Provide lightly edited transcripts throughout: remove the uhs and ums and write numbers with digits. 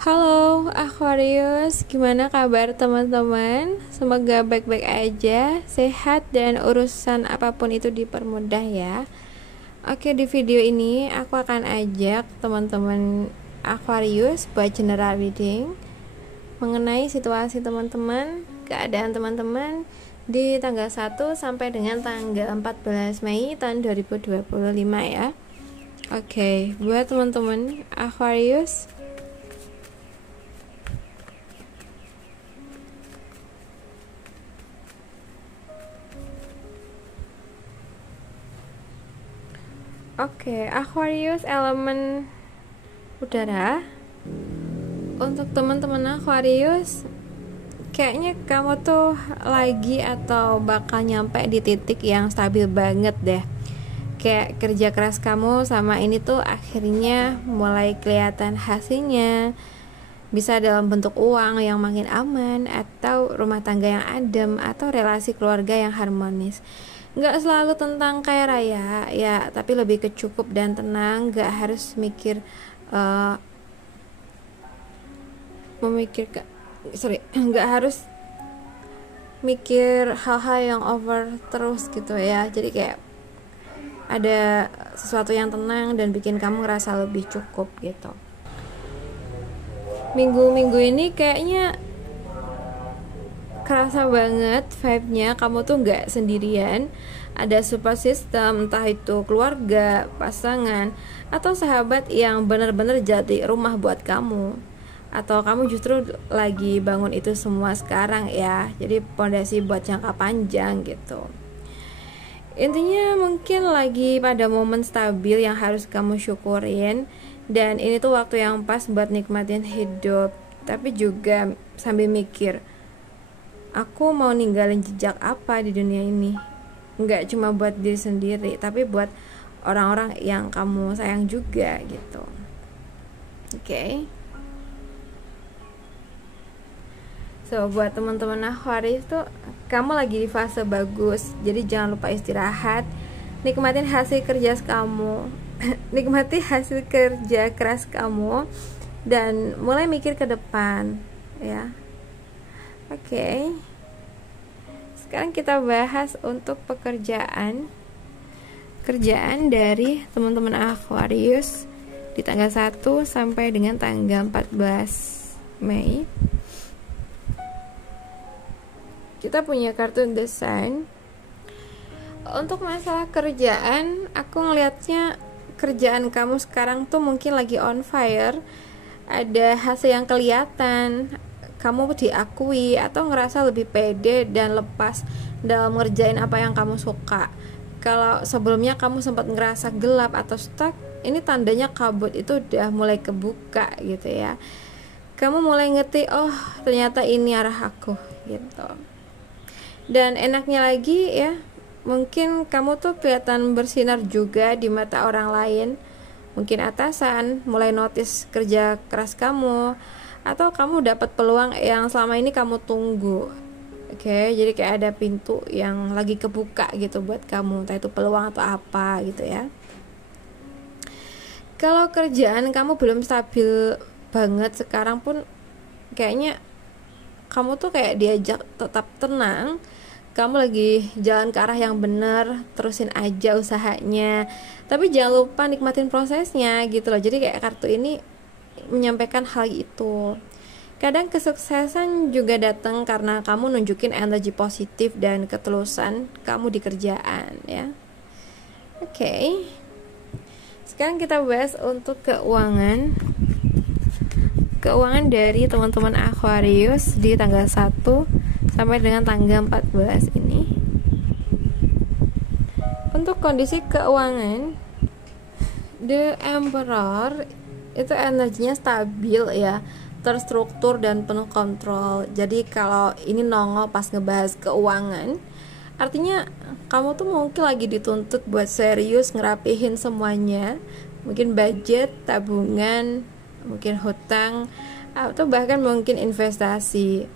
Halo Aquarius, gimana kabar teman-teman? Semoga baik-baik aja, sehat dan urusan apapun itu dipermudah ya. Oke, di video ini aku akan ajak teman-teman Aquarius buat general reading mengenai situasi teman-teman, keadaan teman-teman di tanggal 1 sampai dengan tanggal 14 Mei tahun 2025 ya. Oke, buat teman-teman Aquarius, Aquarius elemen udara. Untuk teman-teman Aquarius, kayaknya kamu tuh lagi atau bakal nyampe di titik yang stabil banget deh. Kayak kerja keras kamu sama ini tuh akhirnya mulai kelihatan hasilnya. Bisa dalam bentuk uang yang makin aman, atau rumah tangga yang adem, atau relasi keluarga yang harmonis. Nggak selalu tentang kaya raya ya, tapi lebih ke cukup dan tenang. Nggak harus nggak harus mikir hal-hal yang over terus gitu ya. Jadi kayak ada sesuatu yang tenang dan bikin kamu ngerasa lebih cukup gitu. Minggu-minggu ini kayaknya kerasa banget vibe-nya kamu tuh nggak sendirian. Ada support system, entah itu keluarga, pasangan, atau sahabat yang benar-benar jadi rumah buat kamu. Atau kamu justru lagi bangun itu semua sekarang ya. Jadi pondasi buat jangka panjang gitu. Intinya mungkin lagi pada momen stabil yang harus kamu syukurin. Dan ini tuh waktu yang pas buat nikmatin hidup, tapi juga sambil mikir, aku mau ninggalin jejak apa di dunia ini. Nggak cuma buat diri sendiri, tapi buat orang-orang yang kamu sayang juga gitu. Oke. So, buat teman-teman Aquarius tuh, kamu lagi di fase bagus. Jadi jangan lupa istirahat, nikmatin hasil kerja kamu, nikmati hasil kerja keras kamu, dan mulai mikir ke depan ya. Oke. Sekarang kita bahas untuk kerjaan dari teman-teman Aquarius di tanggal 1 sampai dengan tanggal 14 Mei. Kita punya kartu The Sun. Untuk masalah kerjaan, aku ngelihatnya kerjaan kamu sekarang tuh mungkin lagi on fire. Ada hasil yang kelihatan, kamu diakui atau ngerasa lebih pede dan lepas dalam ngerjain apa yang kamu suka. Kalau sebelumnya kamu sempat ngerasa gelap atau stuck, ini tandanya kabut itu udah mulai kebuka gitu ya. Kamu mulai ngerti, oh ternyata ini arah aku gitu. Dan enaknya lagi ya, mungkin kamu tuh kelihatan bersinar juga di mata orang lain. Mungkin atasan mulai notice kerja keras kamu, atau kamu dapat peluang yang selama ini kamu tunggu. Oke, jadi kayak ada pintu yang lagi kebuka gitu buat kamu, entah itu peluang atau apa gitu ya. Kalau kerjaan kamu belum stabil banget sekarang pun, kayaknya kamu tuh kayak diajak tetap tenang. Kamu lagi jalan ke arah yang benar, terusin aja usahanya, tapi jangan lupa nikmatin prosesnya gitu loh. Jadi kayak kartu ini menyampaikan hal itu. Kadang kesuksesan juga datang karena kamu nunjukin energi positif dan ketulusan kamu di kerjaan ya. Oke. Sekarang kita bahas untuk keuangan dari teman-teman Aquarius di tanggal 1 sampai dengan tanggal 14 ini. Untuk kondisi keuangan, The Emperor itu energinya stabil ya, terstruktur dan penuh kontrol. Jadi kalau ini nongol pas ngebahas keuangan, artinya kamu tuh mungkin lagi dituntut buat serius ngerapihin semuanya. Mungkin budget, tabungan, mungkin hutang, atau bahkan mungkin investasi.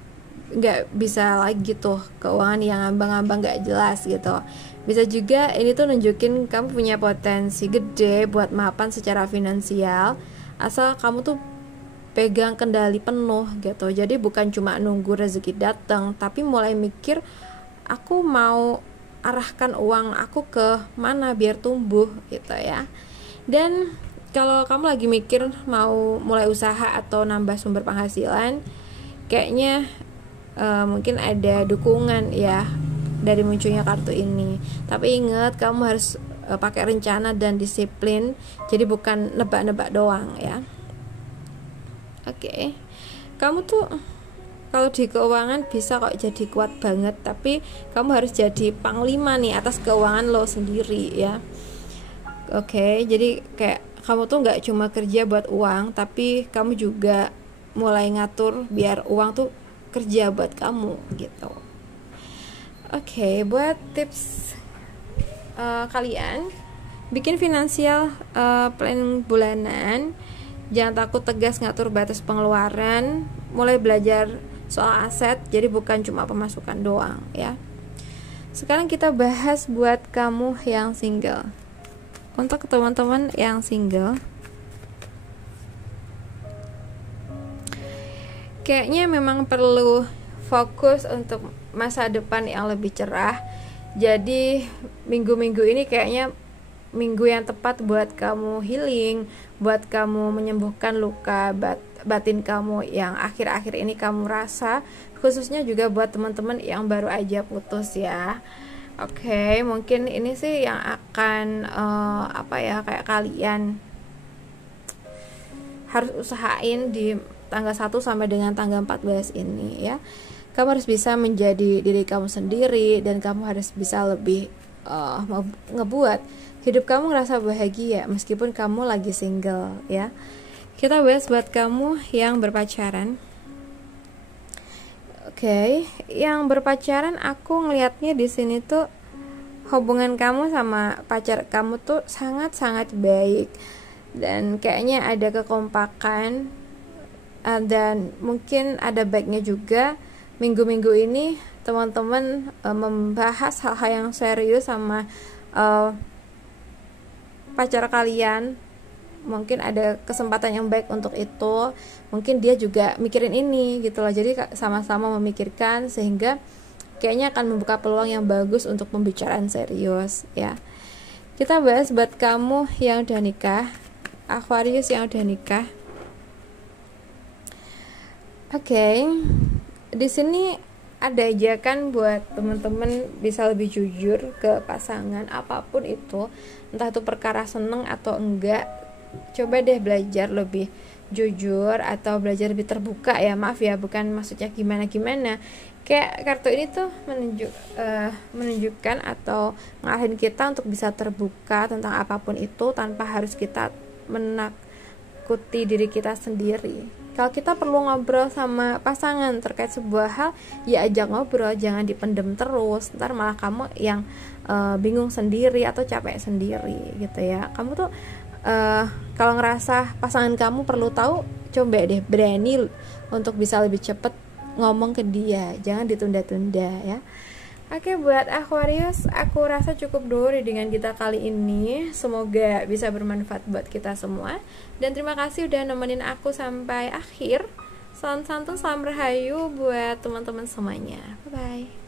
Nggak bisa lagi tuh keuangan yang ambang-ambang nggak jelas gitu. Bisa juga ini tuh nunjukin kamu punya potensi gede buat mapan secara finansial, asal kamu tuh pegang kendali penuh gitu. Jadi bukan cuma nunggu rezeki datang, tapi mulai mikir aku mau arahkan uang aku ke mana biar tumbuh gitu ya. Dan kalau kamu lagi mikir mau mulai usaha atau nambah sumber penghasilan, kayaknya mungkin ada dukungan ya dari munculnya kartu ini. Tapi ingat, kamu harus pakai rencana dan disiplin, jadi bukan nebak-nebak doang ya. Oke. Kamu tuh kalau di keuangan bisa kok jadi kuat banget, tapi kamu harus jadi panglima nih atas keuangan lo sendiri ya. Oke, jadi kayak kamu tuh nggak cuma kerja buat uang, tapi kamu juga mulai ngatur biar uang tuh kerja buat kamu gitu. Oke, buat tips kalian bikin finansial plan bulanan, jangan takut tegas ngatur batas pengeluaran, mulai belajar soal aset, jadi bukan cuma pemasukan doang ya. Sekarang kita bahas buat kamu yang single. Untuk teman-teman yang single, kayaknya memang perlu fokus untuk masa depan yang lebih cerah. Jadi minggu-minggu ini kayaknya minggu yang tepat buat kamu healing, buat kamu menyembuhkan luka batin kamu yang akhir-akhir ini kamu rasa, khususnya juga buat teman-teman yang baru aja putus ya. Oke, mungkin ini sih yang akan kayak kalian harus usahain di tanggal 1 sampai dengan tanggal 14 ini ya. Kamu harus bisa menjadi diri kamu sendiri, dan kamu harus bisa lebih ngebuat hidup kamu ngerasa bahagia meskipun kamu lagi single ya. Kita bahas buat kamu yang berpacaran. Oke, yang berpacaran aku ngelihatnya di sini tuh hubungan kamu sama pacar kamu tuh sangat-sangat baik, dan kayaknya ada kekompakan, dan mungkin ada baiknya juga minggu-minggu ini teman-teman membahas hal-hal yang serius sama pacar kalian. Mungkin ada kesempatan yang baik untuk itu, mungkin dia juga mikirin ini gitu loh. Jadi sama-sama memikirkan, sehingga kayaknya akan membuka peluang yang bagus untuk pembicaraan serius ya. Kita bahas buat kamu yang udah nikah, Aquarius yang udah nikah. Oke, di sini ada ajakan buat teman-teman bisa lebih jujur ke pasangan apapun itu, entah itu perkara seneng atau enggak. Coba deh belajar lebih jujur atau belajar lebih terbuka ya. Maaf ya, bukan maksudnya gimana-gimana. Kayak kartu ini tuh menunjukkan atau ngarahin kita untuk bisa terbuka tentang apapun itu tanpa harus kita menakuti diri kita sendiri. Kalau kita perlu ngobrol sama pasangan terkait sebuah hal, ya ajak ngobrol, jangan dipendem terus. Ntar malah kamu yang bingung sendiri atau capek sendiri gitu ya. Kamu tuh kalau ngerasa pasangan kamu perlu tahu, coba deh berani untuk bisa lebih cepat ngomong ke dia, jangan ditunda-tunda ya. Oke, buat Aquarius, aku rasa cukup dulu dengan kita kali ini. Semoga bisa bermanfaat buat kita semua, dan terima kasih udah nemenin aku sampai akhir. Salam santun, salam rahayu buat teman-teman semuanya. Bye bye.